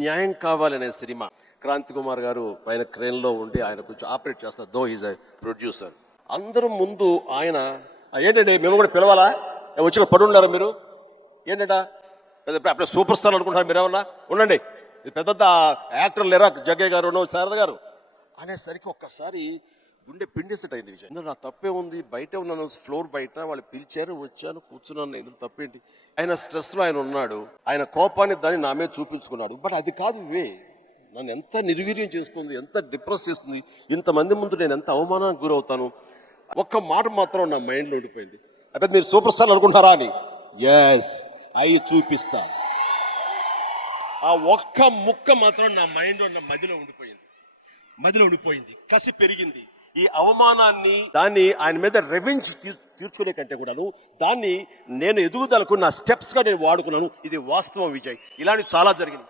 న్యాయం కావాలనే సినిమా. క్రాంతి కుమార్ గారు పైన క్రేన్లో ఉండి ఆయన కొంచెం ఆపరేట్ చేస్తారు. Though is a producer. అందరూ ముందు ఆయన ఏంటండి మేము కూడా పిలవాలా, వచ్చి పడి ఉన్నారా మీరు, ఏంటంట అప్పుడే సూపర్ స్టార్ అనుకుంటున్నారు మీరు, ఏమన్నా ఉండండి, ఇది పెద్ద పెద్ద యాక్టర్లు లేరా, జగ్గయ్య గారు, శారద గారు అనేసరికి ఒక్కసారి గుండె పిండేసెట్ అయింది. విజయ్, ఇందులో నా తప్పే ఉంది, బయట ఉన్నాను, ఫ్లోర్ బయట వాళ్ళు పిలిచారు, వచ్చాను, కూర్చున్నాను, ఇందులో తప్పేంటి. ఆయన స్ట్రెస్లో ఆయన ఉన్నాడు, ఆయన కోపాన్ని దాన్ని నా మీద చూపించుకున్నాడు. బట్ అది కాదు వే, నన్ను ఎంత నిర్వీర్యం చేస్తుంది, ఎంత డిప్రెస్ చేస్తుంది, ఇంతమంది ముందు నేను ఎంత అవమానానికి గురవుతాను. ఒక్క మాట మాత్రం నా మైండ్లో ఉండిపోయింది, అంటే మీరు సూపర్ స్టార్ అనుకుంటారా అని. ఎస్, అవి చూపిస్తా. ఆ ఒక్క ముక్క మాత్రం నా మైండ్లో నా మదిలో ఉండిపోయింది. కసి పెరిగింది. ఈ అవమానాన్ని దాన్ని ఆయన మీద రెవెంజ్ తీర్చుకునే కంటే కూడాను దాన్ని నేను ఎదుగుదలకు నా స్టెప్స్గా నేను వాడుకున్నాను. ఇది వాస్తవం విజయ్, ఇలాంటి చాలా జరిగింది.